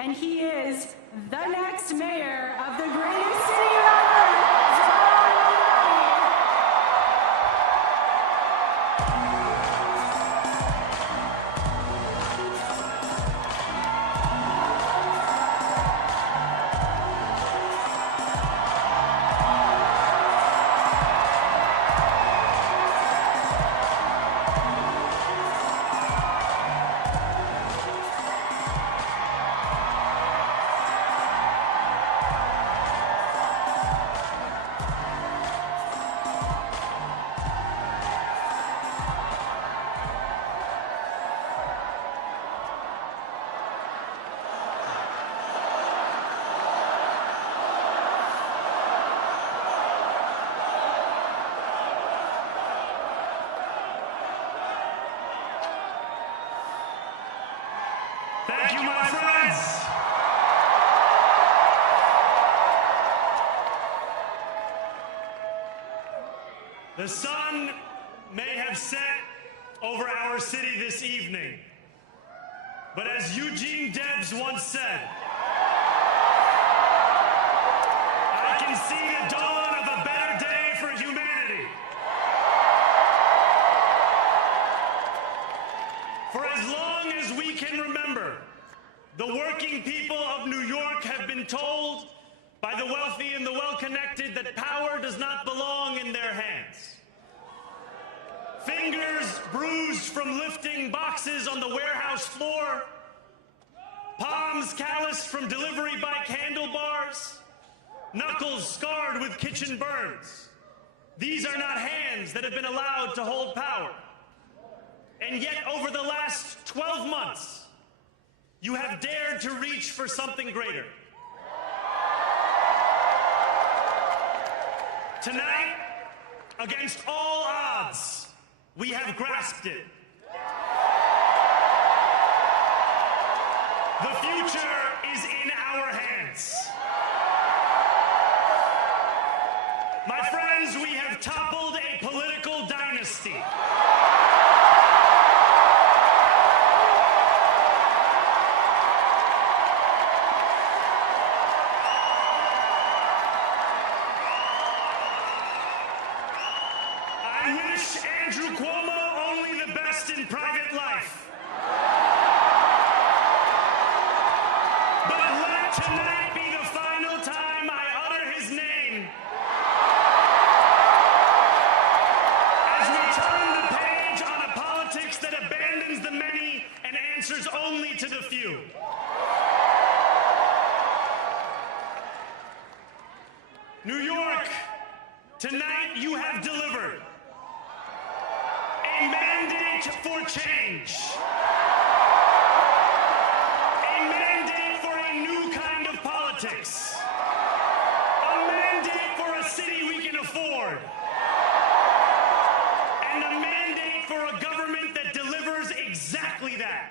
and he is the next mayor of the greatest city on earth, Zohran Mamdani. Thank you, my friends. The sun may have set over our city this evening, but as Eugene Debs once said, I can see the dawn of a better day for humanity. For as long as we can remember, the working people of New York have been told by the wealthy and the well-connected that power does not belong in their hands. Fingers bruised from lifting boxes on the warehouse floor, palms calloused from delivery bike handlebars, knuckles scarred with kitchen burns. These are not hands that have been allowed to hold power. And yet, over the last 12 months, you have dared to reach for something greater. Tonight, against all odds, we have grasped it. The future is in our hands. My friends, we have toppled a political dynasty. I wish Andrew Cuomo only the best in private life. But let tonight be the final time I utter his name as we turn the page on a politics that abandons the many and answers only to the few. New York, tonight you have delivered a mandate for change. A mandate for a new kind of politics. A mandate for a city we can afford. And a mandate for a government that delivers exactly that.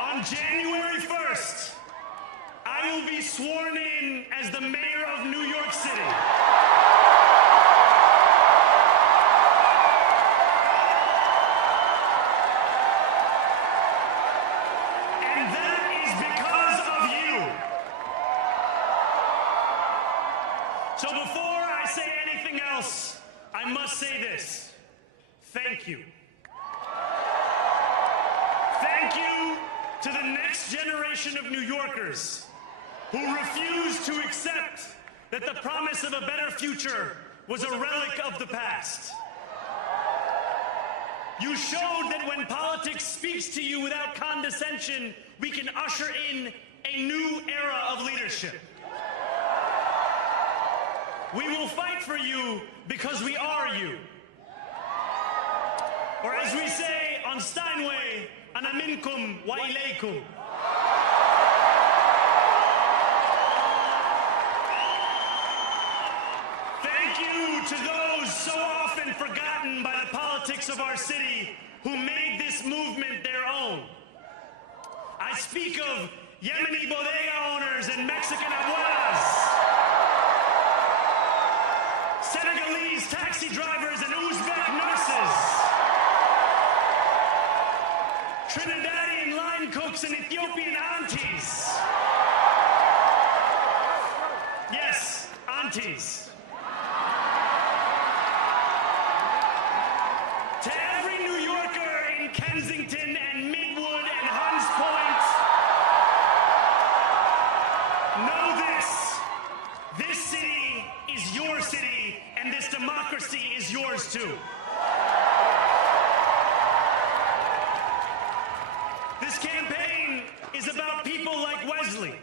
On January 1st, I will be sworn in as the mayor of New York City. And that is because of you. So before I say anything else, I must say this. Thank you. Thank you to the next generation of New Yorkers who refused to accept that the promise of a better future was a relic of the past. You showed that when politics speaks to you without condescension, we can usher in a new era of leadership. We will fight for you because we are you. Or as we say on Steinway, ana minkum wa ilaykum. Thank you to those so often forgotten by the politics of our city who made this movement their own. I speak of Yemeni bodega owners and Mexican abuelas, Senegalese taxi drivers and Uzbek nurses, Trinidadian line line cooks and Ethiopian aunties. Yes, aunties. To every New Yorker in Kensington and Midwood and Hunts Point, know this. This city is your city, and this democracy is yours too. This campaign is about people like Wesley,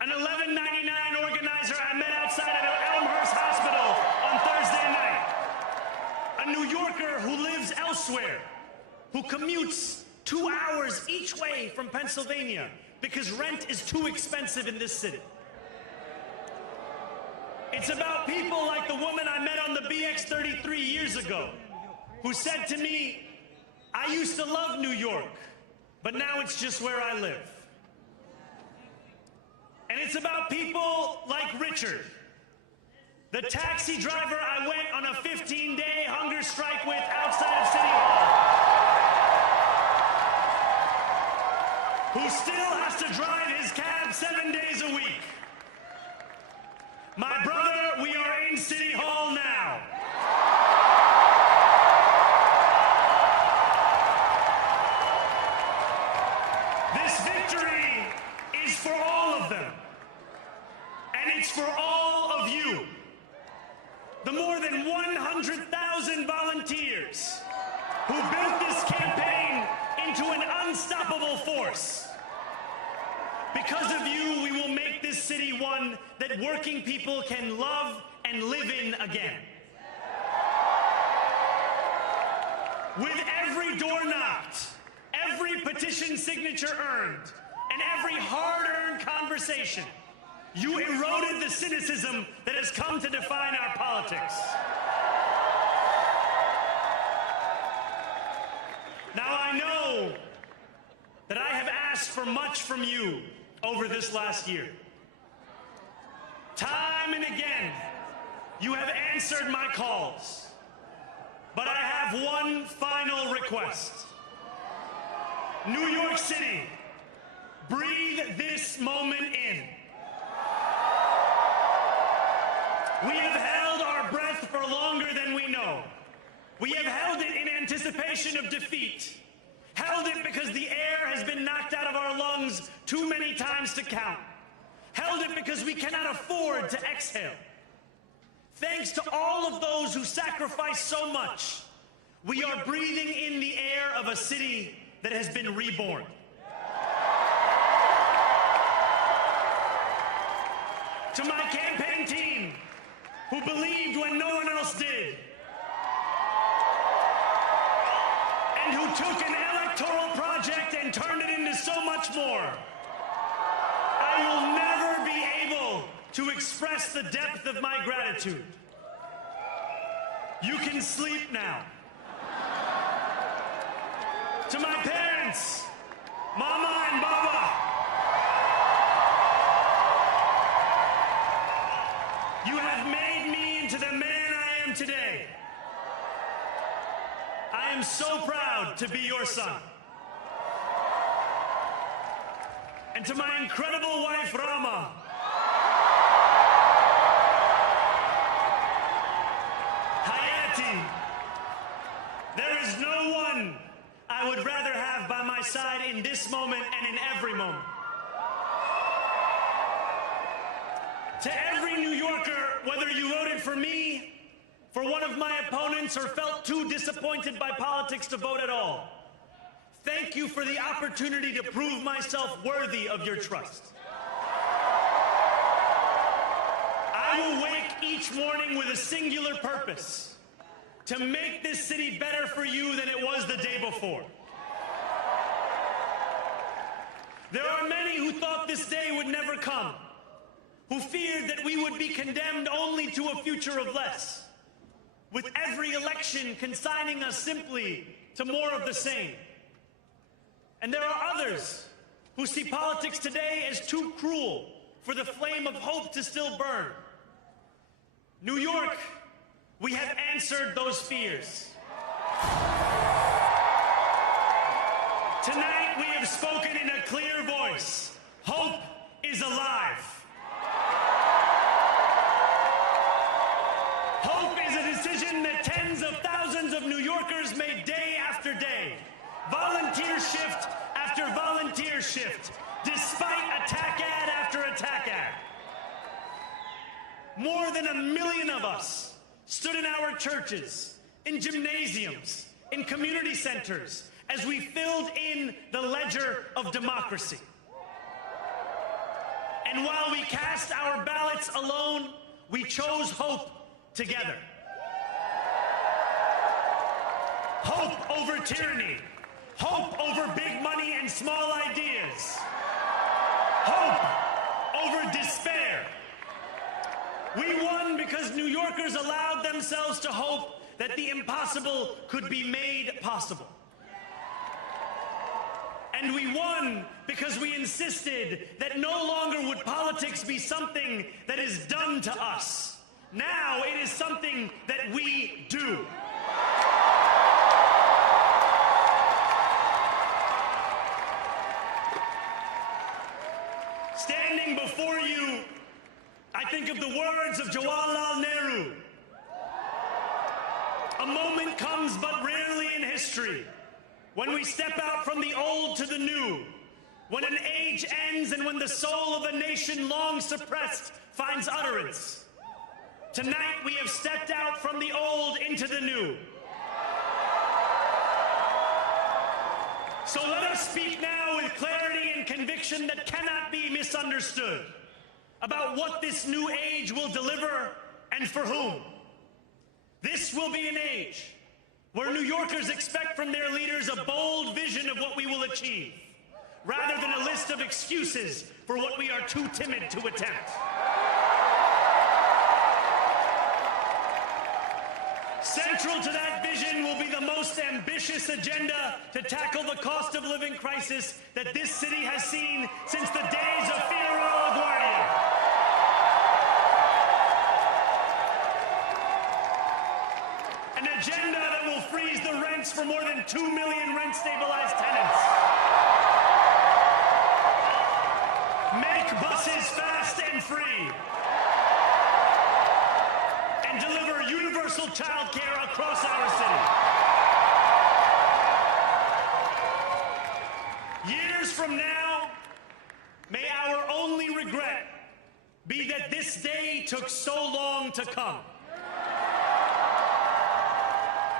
an 1199 organizer I met outside of Elmhurst Hospital on Thursday night. A New Yorker who lives elsewhere, who commutes 2 hours each way from Pennsylvania because rent is too expensive in this city. It's about people like the woman I met on the BX-33 years ago, who said to me, I used to love New York, but now it's just where I live. And it's about people like Richard, the taxi driver I went on a 15-day hunger strike with outside of City Hall, who still has to drive his cab 7 days a week. My brother, we are in City Hall now. This victory is for all of them. And it's for all of you. The more than 100,000 volunteers who built this campaign into an unstoppable force. Because of you, we will make this city one that working people can love and live in again. With every door knocked, every petition signature earned, and every hard-earned conversation, you eroded the cynicism that has come to define our politics. Now I know that I have asked for much from you over this last year. Time and again, you have answered my calls. But I have one final request. New York City, breathe this moment in. We have held our breath for longer than we know. We have held it in anticipation of defeat. Held it because the air has been knocked out of our lungs too many times to count. Held it because we cannot afford to exhale. Thanks to all of those who sacrificed so much, we are breathing in the air of a city that has been reborn. To my campaign team, who believed when no one else did, and who took an electoral project and turned it into so much more, I will never be able to express the depth of my gratitude. You can sleep now. To my parents, Mama and Baba, you have made me into the man I am today. I am so proud to be your son. And to my incredible wife, Rama, Hayati, there is no one I would rather have by my side in this moment and in every moment. To every New Yorker, whether you voted for me, for one of my opponents, or felt too disappointed by politics to vote at all, thank you for the opportunity to prove myself worthy of your trust. I will wake each morning with a singular purpose: to make this city better for you than it was the day before. There are many who thought this day would never come, who feared that we would be condemned only to a future of less, with every election consigning us simply to more of the same. And there are others who see politics today as too cruel for the flame of hope to still burn. New York, we have answered those fears. Tonight we have spoken in voice. Hope is alive. Hope is a decision that tens of thousands of New Yorkers made day after day, volunteer shift after volunteer shift, despite attack ad after attack ad. More than 1 million of us stood in our churches, in gymnasiums, in community centers, as we filled in the ledger of democracy. And while we cast our ballots alone, we chose hope together. Hope over tyranny. Hope over big money and small ideas. Hope over despair. We won because New Yorkers allowed themselves to hope that the impossible could be made possible. And we won because we insisted that no longer would politics be something that is done to us. Now it is something that we do. Standing before you, I think of the words of Jawaharlal Nehru. A moment comes but rarely in history when we step out from the old to the new, when an age ends and when the soul of a nation long suppressed finds utterance. Tonight we have stepped out from the old into the new. So let us speak now with clarity and conviction that cannot be misunderstood about what this new age will deliver and for whom. This will be an age where New Yorkers expect from their leaders a bold vision of what we will achieve, rather than a list of excuses for what we are too timid to attempt. Central to that vision will be the most ambitious agenda to tackle the cost of living crisis that this city has seen since the days of Figueroa LaGuardia. An agenda that will freeze the rents for more than 2 million rent-stabilized tenants. Make buses fast and free. And deliver universal child care across our city. Years from now, may our only regret be that this day took so long to come.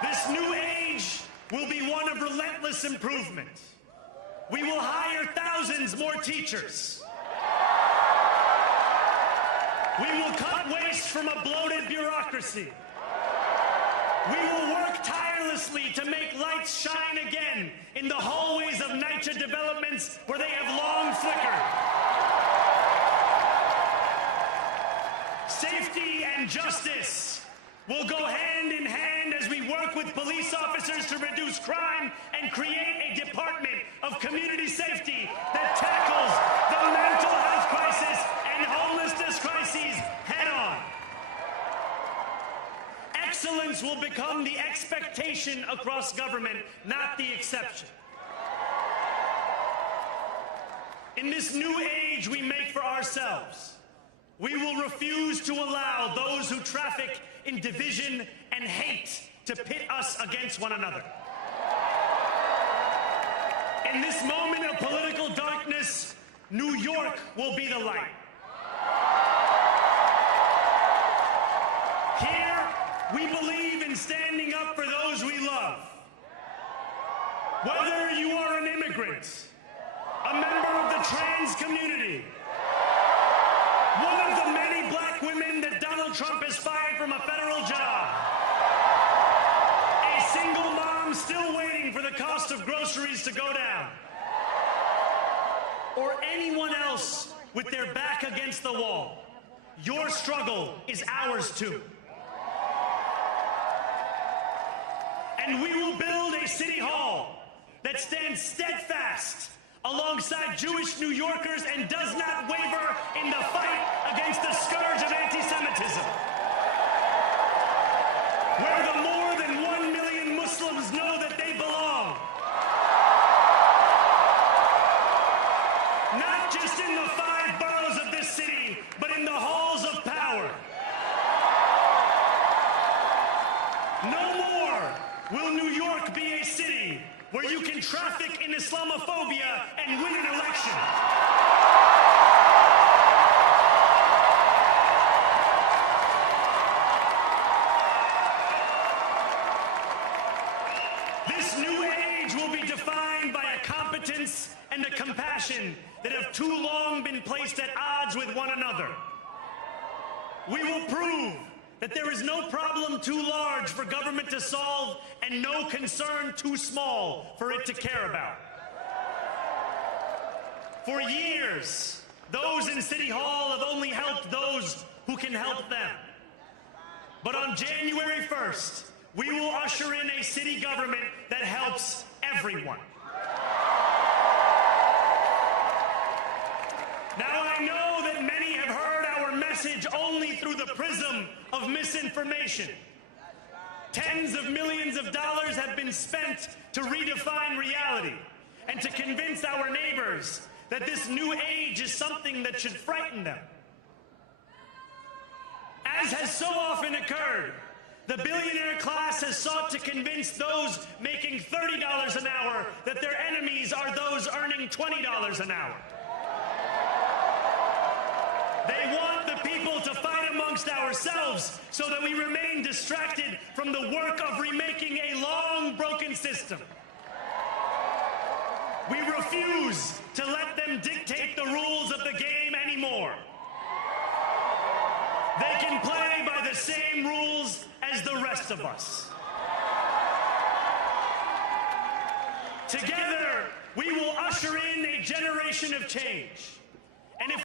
This new age will be one of relentless improvement. We will hire thousands more teachers. We will cut waste from a bloated bureaucracy. We will work tirelessly to make lights shine again in the hallways of NYCHA developments where they have long flickered. Safety and justice will go hand in hand as we work with police officers to reduce crime and create a department of community safety that tackles the mental health crisis and homelessness crises head on. Excellence will become the expectation across government, not the exception. In this new age we make for ourselves, we will refuse to allow those who traffic in division and hate to pit us against one another. In this moment of political darkness, New York will be the light. Here, we believe in standing up for those we love. Whether you are an immigrant, a member of the trans community, one of the many black women that Donald Trump has fired from a federal job, a single mom still waiting for the cost of groceries to go down, or anyone else with their back against the wall, your struggle is ours too. And we will build a city hall that stands steadfast alongside Jewish New Yorkers and does not waver in the fight against the scourge of anti-Semitism. Where the more than 1 million Muslims know that they belong. Not not just in the 5 boroughs of this city, but in the halls of power. No more will New York be a city where you can traffic in Islamophobia and win an election. This new age will be defined by a competence and a compassion that have too long been placed at odds with one another. We will prove that there is no problem too large for government to solve and no concern too small for it to care about. For years, those in City Hall have only helped those who can help them. But on January 1st, we will usher in a city government that helps everyone. Now, I know that many have heard our message only through the prism of misinformation. Tens of millions of dollars have been spent to redefine reality and to convince our neighbors that this new age is something that should frighten them. As has so often occurred, the billionaire class has sought to convince those making $30 an hour that their enemies are those earning $20 an hour. They want the people to fight amongst ourselves so that we remain distracted from the work of remaking a long broken system. We refuse to let them dictate the rules of the game anymore. They can play by the same rules as the rest of us. Together, we will usher in a generation of change.